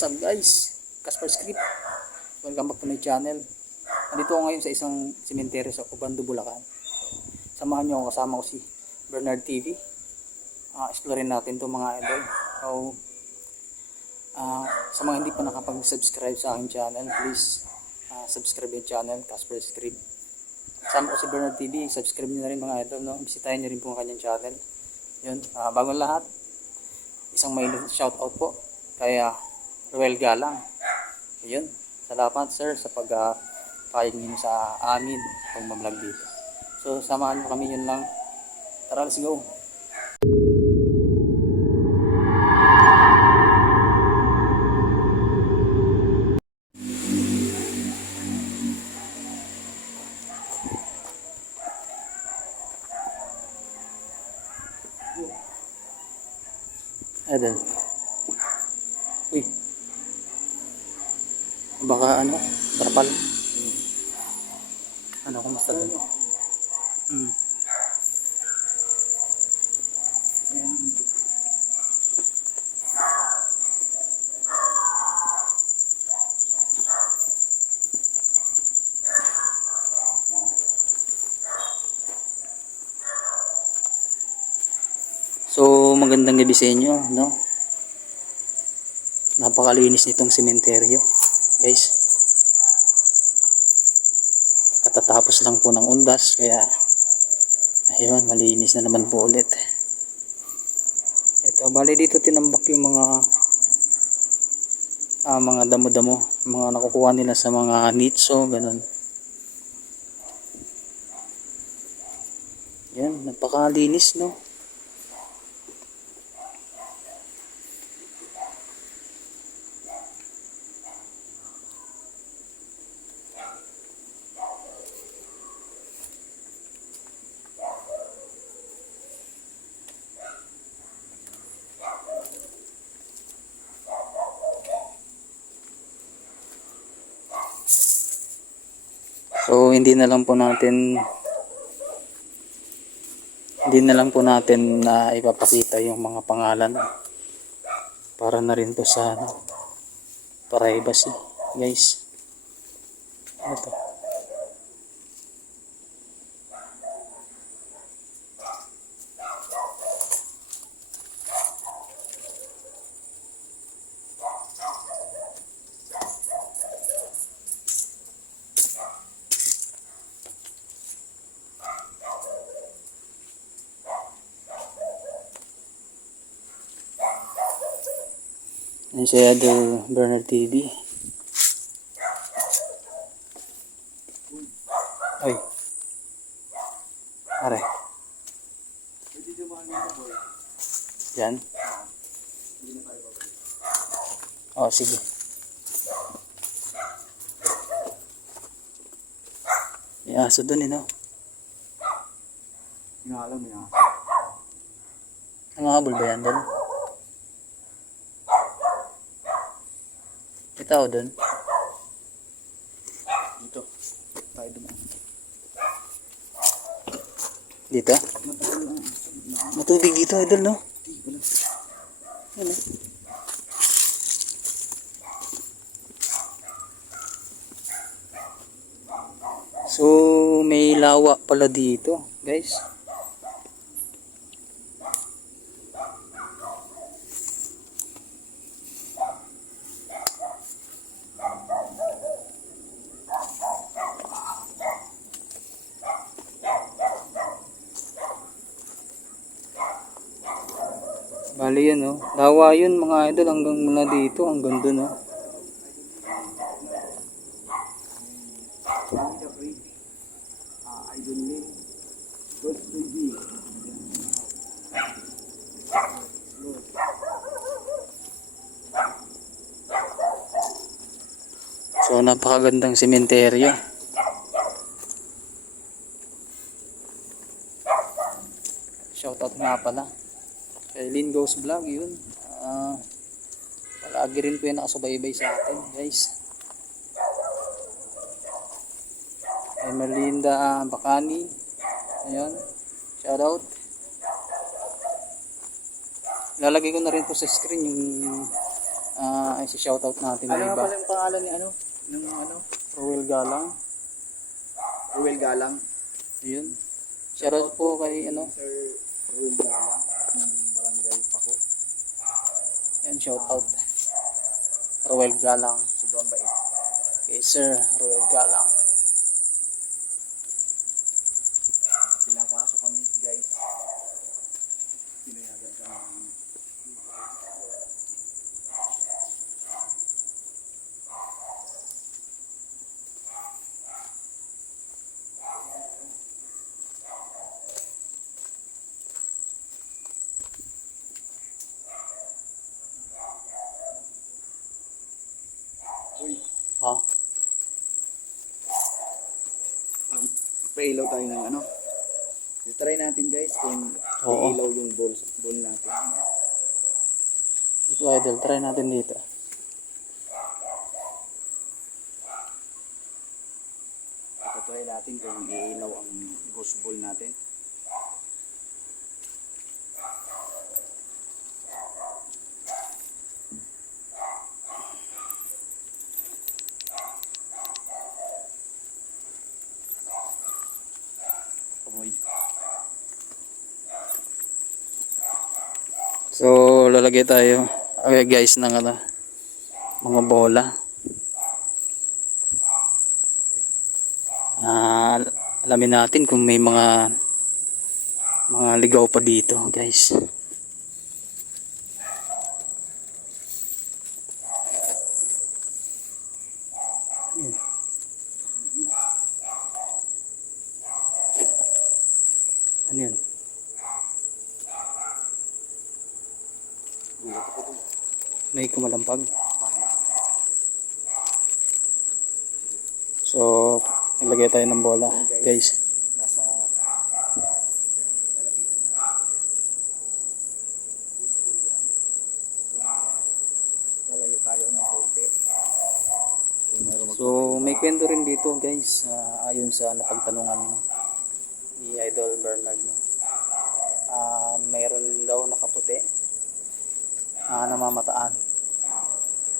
what's up guys? Casper Script. Welcome back to my channel. Nandito ako ngayon sa isang sementeryo sa Obando, Bulacan. Samahan niyo ako, kasama ko si Bernard TV. Explorein natin to mga idol. So, sa mga hindi pa nakapag-subscribe sa aking channel, please subscribe yung channel, Casper Script. Kasama ko si Bernard TV. Subscribe niyo na rin mga idol. No? Bisitahin niyo rin po ang kanyang channel. Yun, bagong lahat. Isang may shoutout po kaya Roel Galang. Ayun, salamat sir sa pagpayag niyo sa amin pag-vlog dito. So samahan niyo kami, yun lang. Tara, let's go. Ayan. Uy. Baka ano, trapal. Ano, kumusta doon? So, magandang gabi sa inyo, no? Napakalinis nitong sementeryo, guys. Katatapos lang po ng undas, kaya ayun, malinis na naman po ulit. Ito, bali dito tinambak yung mga damo-damo, mga nakukuha nila sa mga nitso, ganun. Yan, napakalinis, no? So hindi na lang po natin na ipapakita yung mga pangalan para na rin po sa privacy, guys. Ito. Yan si Idol Bernard TV. Ay. Aray. Yan. Oh, sige. May aso dun, no? May aso. Nangahabol ba yan dun? Itaw dun? Dito. Tayo dumaan. Dito? Matubig dito, idol, no? Ano? So, may lawa pala dito, guys. Bali yan, oh. Lawa yun mga idol, hanggang mula dito, hanggang dun, oh. Idol name. God's baby. So, napakagandang sementeryo. Shoutout nga pala kay Lynn Goes Vlog, yun. Palagi rin po yan nakasubaybay sa atin, guys. Kay Merlinda Bacani, ayun, shoutout. Lalagay ko na rin po sa screen yung Ay si shoutout natin Ano na nga iba. pala yung pangalan ni ano? Nung ano? Roel Galang. Ruel Galang. Ayun. Shoutout po kay ano. Sir Ruel Galang ng Barangay Pako. Yan, shoutout. Roel Galang. Sobrang bait. Kay Sir Roel Galang. Pinapasok kami guys. Pinayagan kami. Uy, Ha? pailaw tayo ng ano. Try natin guys kung Oo. iilaw yung ball natin. Ito idol, try natin dito. Try natin kung iilaw ang ghost ball natin. Kaboy. So, lalagay tayo guys ng ano, mga bola. Alamin natin kung may mga ligaw pa dito guys. Ayan. Ano yun? May kumalampag. So, naglagay tayo ng bola, guys. Nasa lalapitan na push pull yan. So, lalayo tayo ng konti. So, may kwento rin dito, guys, ayon sa napagtanungan ni Idol Bernard. Mayroon daw nakaputi namamataan.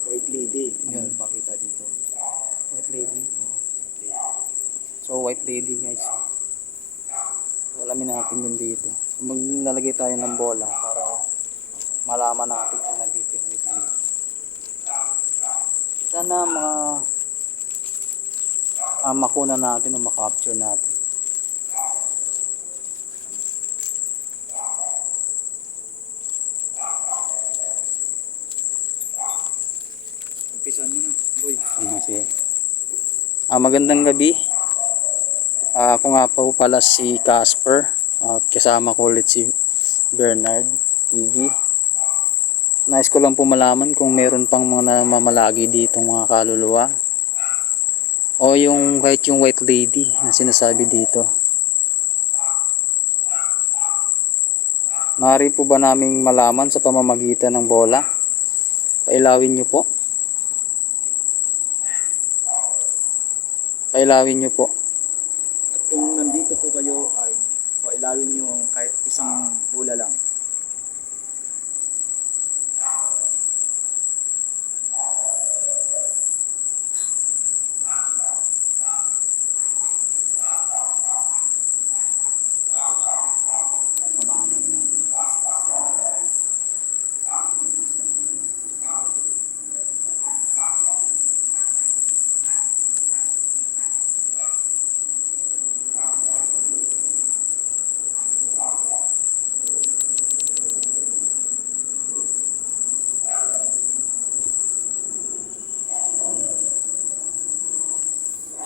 White lady. Yun. Yun. Pakita dito. White lady. Okay. So, white lady, guys. Alamin natin yun dito. So, maglalagay tayo ng bola para malaman natin kung nandito yung white lady. Sana makuna natin o makapture natin. Umpisan mo na, boy. Sige. Magandang gabi. Ako nga po pala si Casper at kasama ko ulit si Bernard TV. Nais ko lang po malaman kung meron pang mga namamalagi dito mga kaluluwa o yung kahit yung white lady na sinasabi dito. Maaari po ba naming malaman sa pamamagitan ng bola? Pailawin nyo po. Pailawin nyo po. At kung nandito po kayo ay pailawin nyo ang kahit isang bola lang. Samahan na rin natin.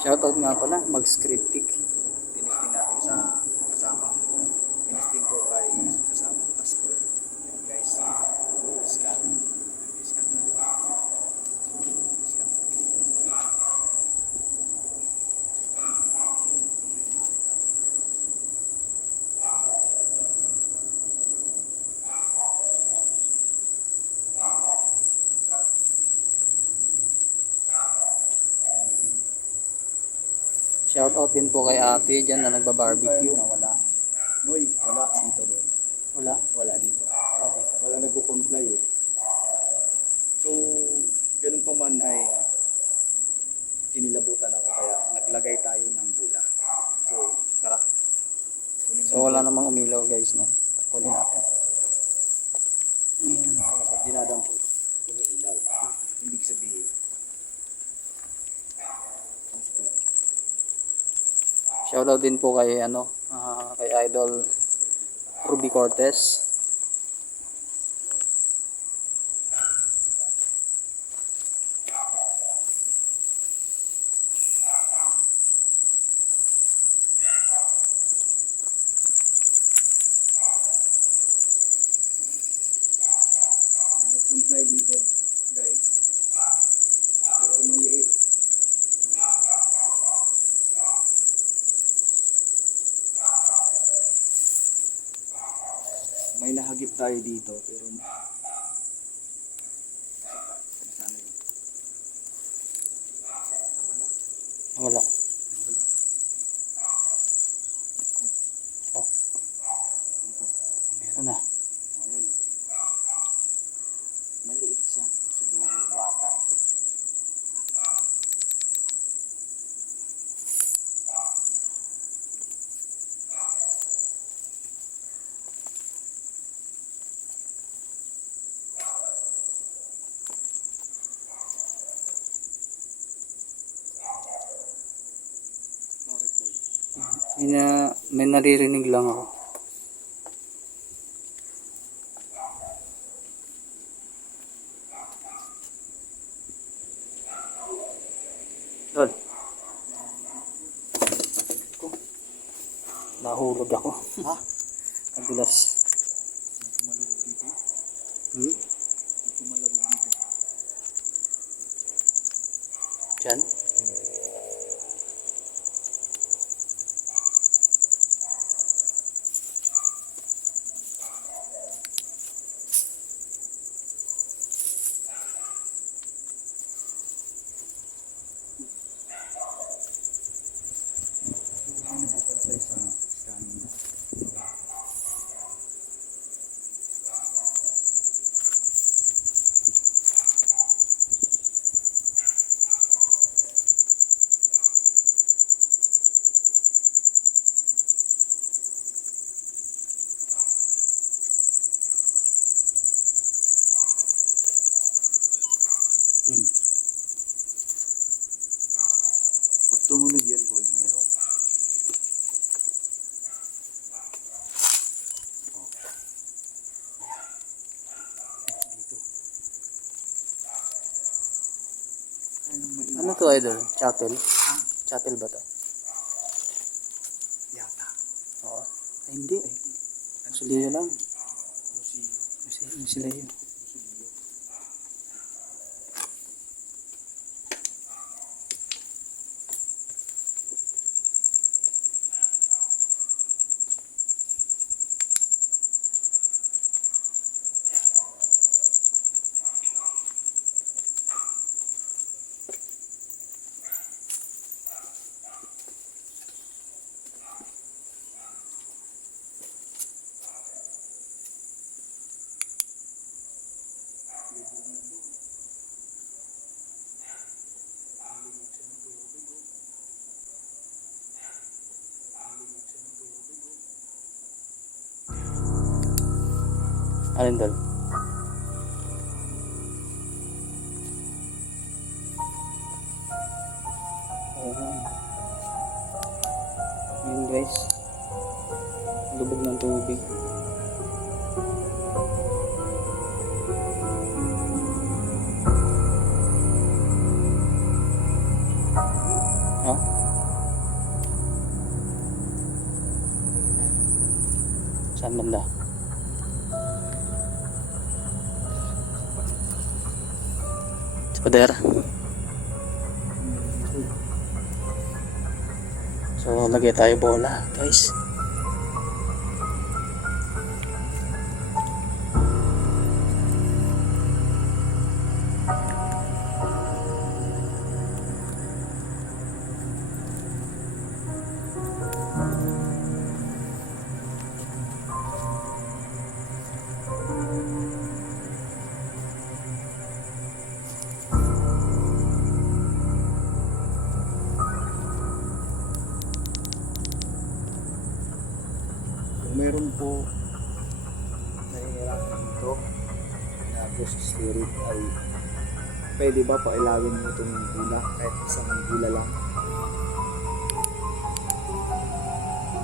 Shoutout nga pala, mag-scriptic. Tinisting natin sa kasama. Tinisting ko kay kasama Casper. Ayan guys, scan. Scan na. Scan na. Shoutout din po kay ate dyan na nagbabarbecue. Na wala. Boy, wala dito doon. Wala. Wala dito. Wala dito. Wala nagko-comply eh. So, ganun pa man ay kinilabutan ako kaya naglagay tayo ng bula. So, tara. Kunin mo So wala namang umilaw guys, no? Kunin natin. Ayan. Kapag dinadampot, umiilaw. Ibig sabihin, Shoutout din po kay kay Idol Ruby Cortez. may nagpunfly dito, guys. Pero maliit. May nahagip tayo dito, pero sana yun. Wala. Oh, Dito. meron na. Oh, yan. Maliit siya. Siguro wata to. Bakit boy? May naririnig lang ako. Lol. Nahulog ako. Ha? Nagulas. May tumalabog dito? Hmm? May tumalabog dito. Diyan? May nagpupunta sa scanning na. Hmm. Pag tumunog yan, boy, mayroon. Oh. Dito. Anong mainit? Ano to, Idol? Chapel? Chapel ba to? Yata. Oo. Ay, hindi. Suliyo lang. Museum. Sila yun. Alin dal? Ayan. Yun guys. Lubog ng tubig. Ha? Saan banda? Sa pader. So, lagay tayo bola, guys. ghost spirit ay pwede ba pailawin mo itong bula kahit isang bula lang?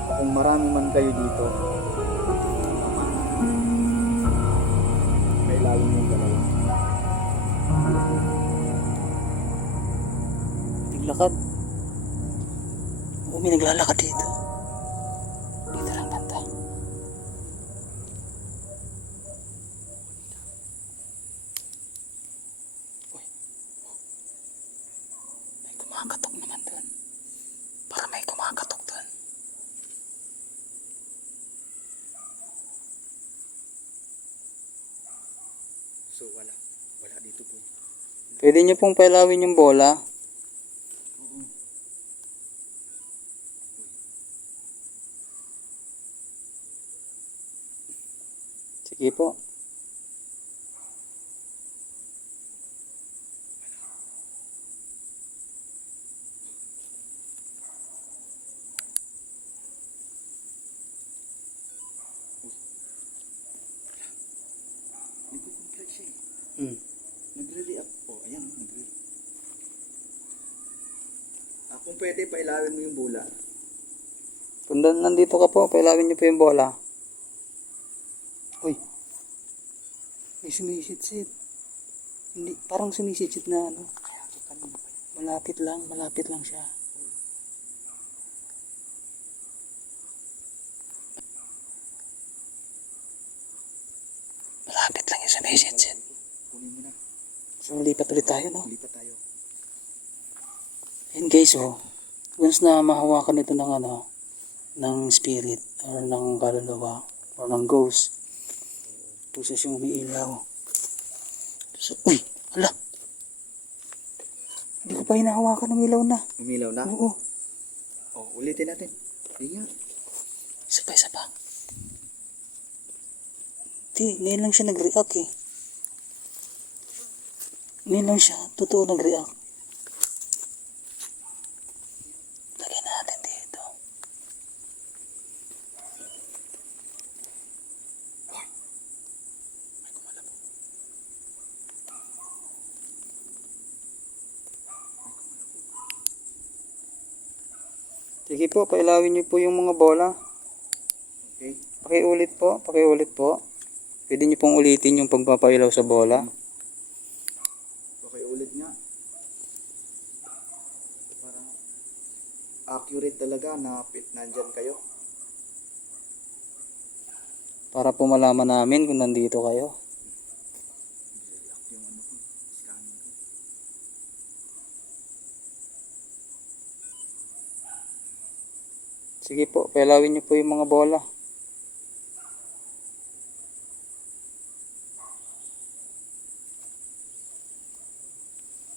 O kung marami man kayo dito, pailawin mo yung dalawa. Naglakad. Oo, may naglalakad dito. Dito lang banda. Uy. May kumakatok naman doon. Para may kumakatok doon. So wala dito po. Pwede niyo pong pailawin yung bola. Sige po. Nagko-complex siya eh. Hmm. Nagre-react po. Ayan, nagre-react. Kung pwede, pailawin mo yung bula. Kung nandito ka po, pailawin niyo po yung bola. Uy. May sumisit-sit. Hindi, parang sumisit-sit na ano. Malapit lang siya. Malapit lang yung sumisit-sit. Kunin mo na. So, lipat ulit tayo, no? Lipat tayo. And guys, oh, once na mahawakan ito ng ano, ng spirit, or ng kaluluwa, or ng ghost, puso siyang umiilaw. So, uy, ala! Hindi ko pa hinahawakan, umilaw na. Umilaw na? Oo, Oh, ulitin natin. Ingat. isa pa. Hindi, ngayon lang siya nag-react eh. Ngayon lang siya, totoo nag-react. Lagyan natin dito. Sige po, pailawin niyo po yung mga bola. Okay. Pakiulit po. Pwede niyo pong ulitin yung pagpapailaw sa bola. Okay, ulit nga. Para accurate talaga na nandyan kayo. Para po malaman namin kung nandito kayo. React yung ano ko. Scanning ko. Sige po, pailawin niyo po yung mga bola.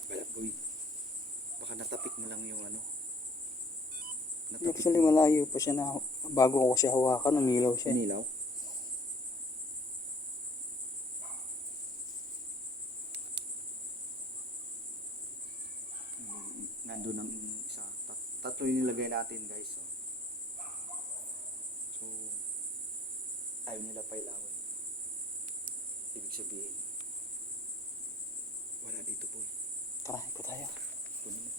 Wala, boy. Baka natapik mo lang yung ano. Natapik Actually, malayo pa siya na bago ko siya hawakan, umilaw siya. Inilaw. Nandun ang isa. Tatlo yung nilagay natin, guys. So, ayaw nila pailawin. Ibig sabihin, wala dito po. Tara, ikot tayo. Kunin mo.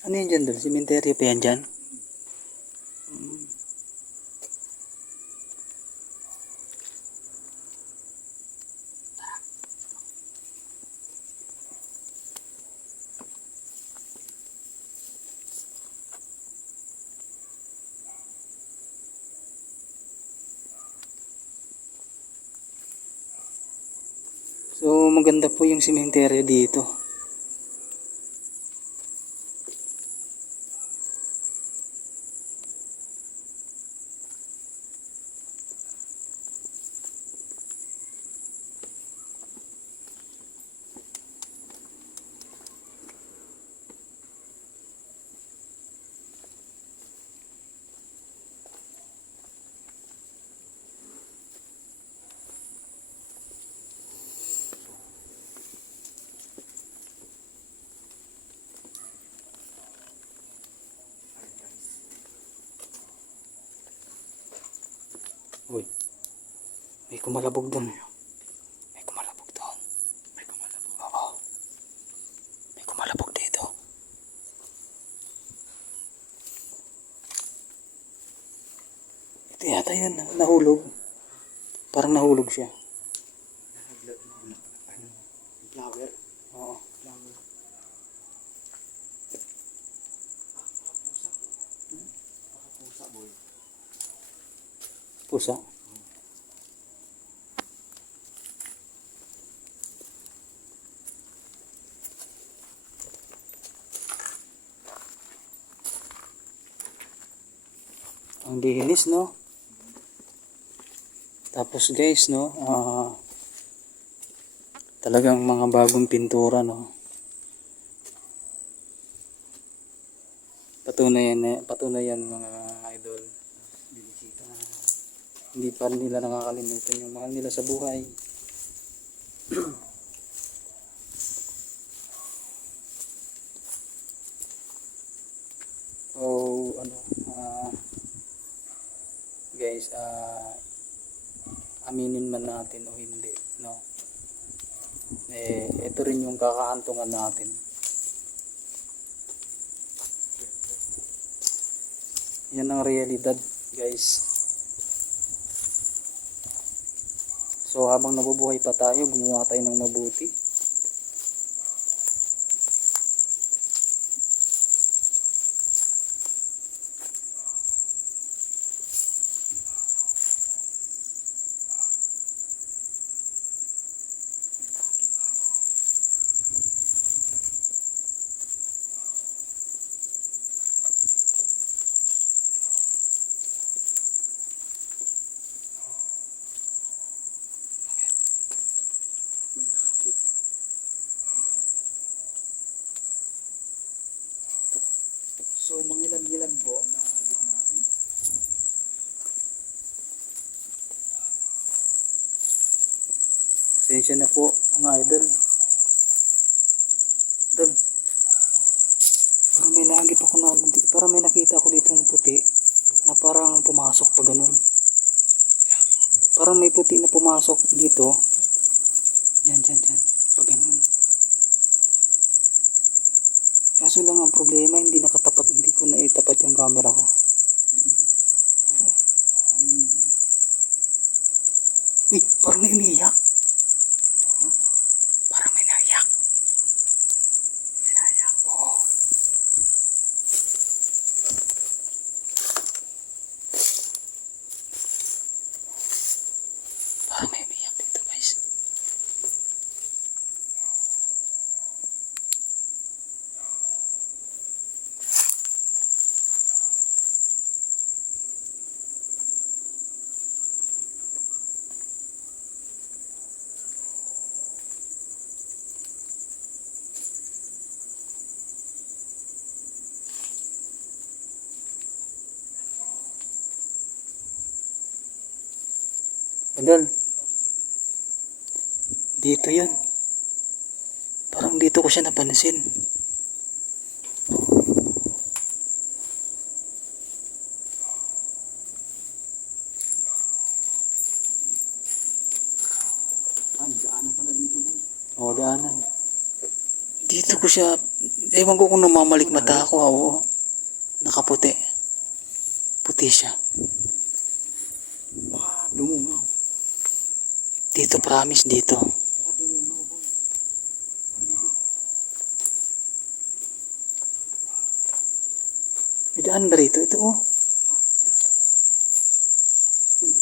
Ano yan dyan, Dol? Cemetery pa yan dyan? So, maganda po yung cemetery dito. Uy, may kumalabog doon. May kumalabog doon. May kumalabog? Oo. May kumalabog dito. Ito yata yun, nahulog. Parang nahulog siya. Flower. Oo. Flower. Pusa boy. Pusa. Ang linis, no? Tapos guys, no? Talagang mga bagong pintura, no? Patunayan mga idol. Hindi pa nila nakakalimutan yung mahal nila sa buhay. So, ano, guys, aminin man natin o hindi, no? Ito rin yung kakaantungan natin. Yan ang realidad, guys. So, habang nabubuhay pa tayo, gumawa tayo ng mabuti. So, mangilan-ilan po ang nakakagit natin. Pasensya na po, mga idol. Idol, parang may naagip ako na, parang may nakita ako dito ng puti na parang pumasok pa ganun. Parang may puti na pumasok dito. Diyan. Pa ganun. Kaso lang ang problema, hindi ko na itapat yung camera ko. Uy, parang may umiiyak. Huh? Parang may naiyak. May naiyak, oo. Parang may umiiyak dito, guys. Idol, dito yun. Parang dito ko siya napansin. Daanan pala dito boy. Oo, daanan. Dito ko siya, ewan ko kung namamalik mata ako, oo. Nakaputi. Puti siya. Dumungaw. Dito, promise, dito. Dumungaw boy. May daan ba rito? Ito, oh. Uy.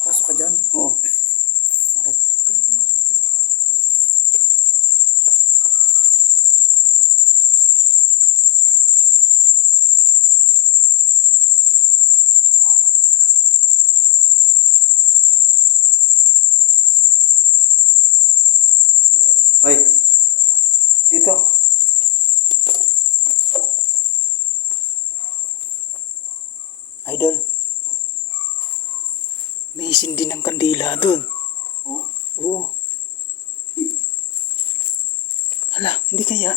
Pasok ka dyan. Oo. Bakit? Huwag ka na pumasok dyan. Hoy. Dito. Idol. May sindi ng kandila doon. Oh? Oo. Hala, hindi kaya.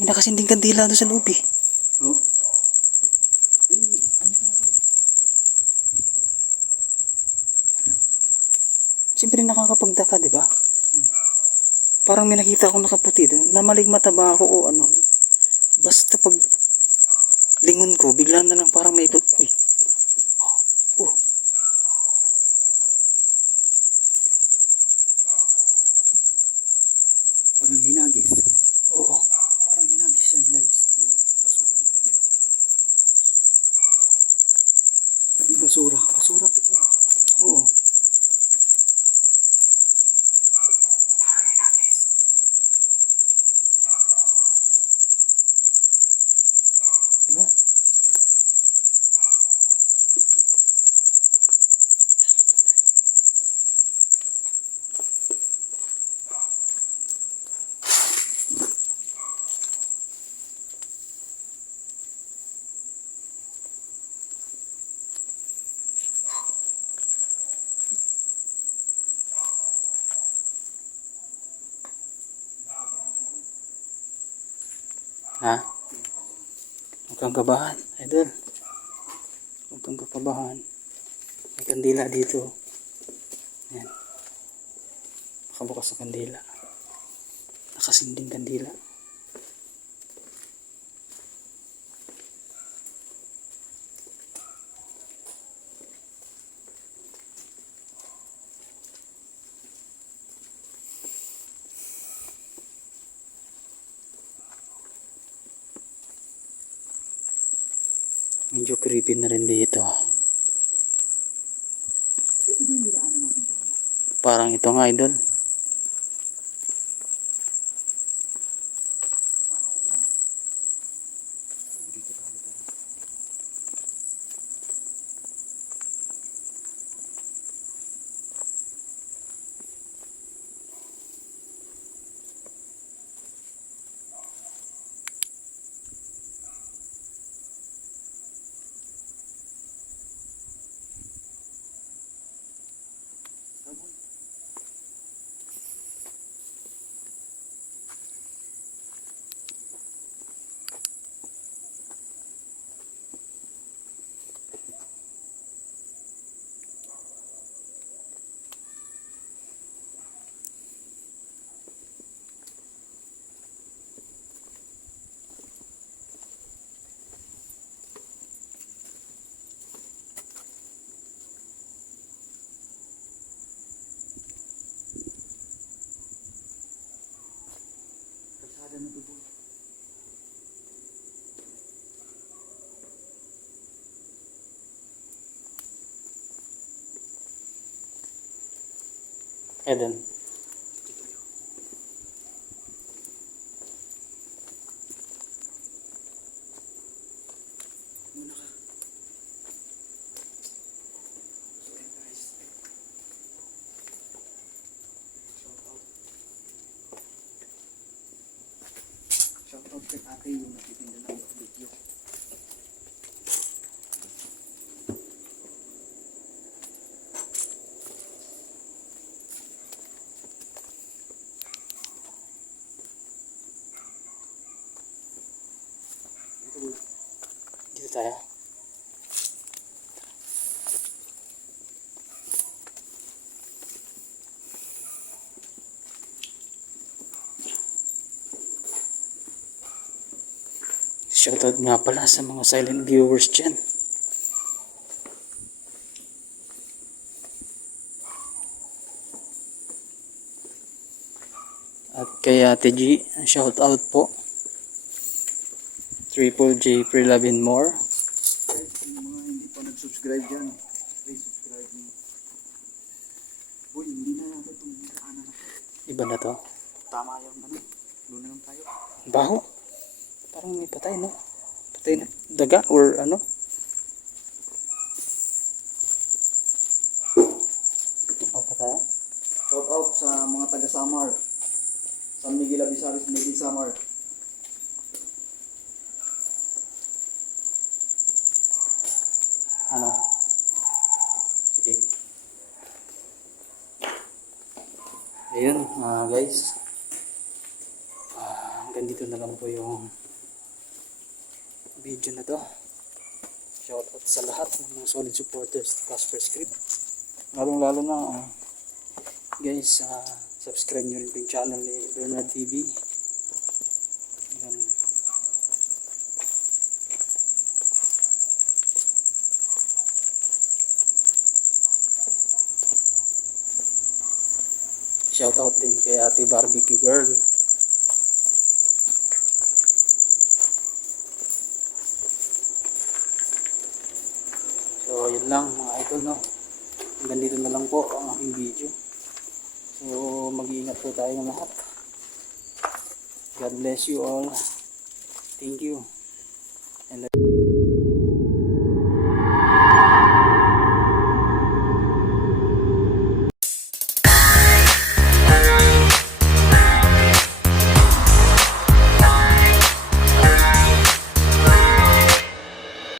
May nakasinding kandila doon sa loob eh. Oh? Eh, ano ka rin? siyempre nakakapagdaka, di ba? Parang may nakita akong nakaputi doon. Namaligmata ba ako o ano? Basta pag lingon ko, bigla na lang parang may ikot. Uy. Oh. Parang hinagis. Oo. Parang hinagis yan guys. Yung basura na yan. Yung basura. Basura to po. Oo. Parang hinagis. Di ba? Ha? Huwag kang kabahan, idol. Huwag kang kakabahan. May kandila dito. Ayan. Nakabukas ang kandila. Nakasinding kandila. Medyo creepy na rin dito. Ito ba yung dinaanan natin kanina? Parang ito nga, idol. Kasada na to. Eden. Muna ka. Sorry guys. Shout out kay ate yung nagtitinda ng video. Dito tayo. Shoutout nga pala sa mga silent viewers dyan. At kay Ate G, shoutout po. Triple J Pre-Love and More. Guys, yung mga hindi pa nag-subscribe dyan, please subscribe nyo. Uy, hindi na natin itong daanan na to. Iba na to. Tama yung ano. Doon na lang tayo. Baho. Parang may patay, no? Patay na daga or ano? O, patay? Shout out sa mga taga Samar. San Miguel Abisaris, Miguel Samar. Ano? Sige. Ayun, guys. Hanggang dito na lang po yung video na to. Shoutout sa lahat ng mga solid supporters ni Casper Script. Lalong lalo na Guys, subscribe nyo rin po yung channel ni Bernard TV. Ayan. Shoutout din kay Ate Barbecue Girl. So, yun lang mga idol, no? Hanggang dito na lang po ang aking video. So, mag-iingat po tayo ng lahat. God bless you all. Thank you. And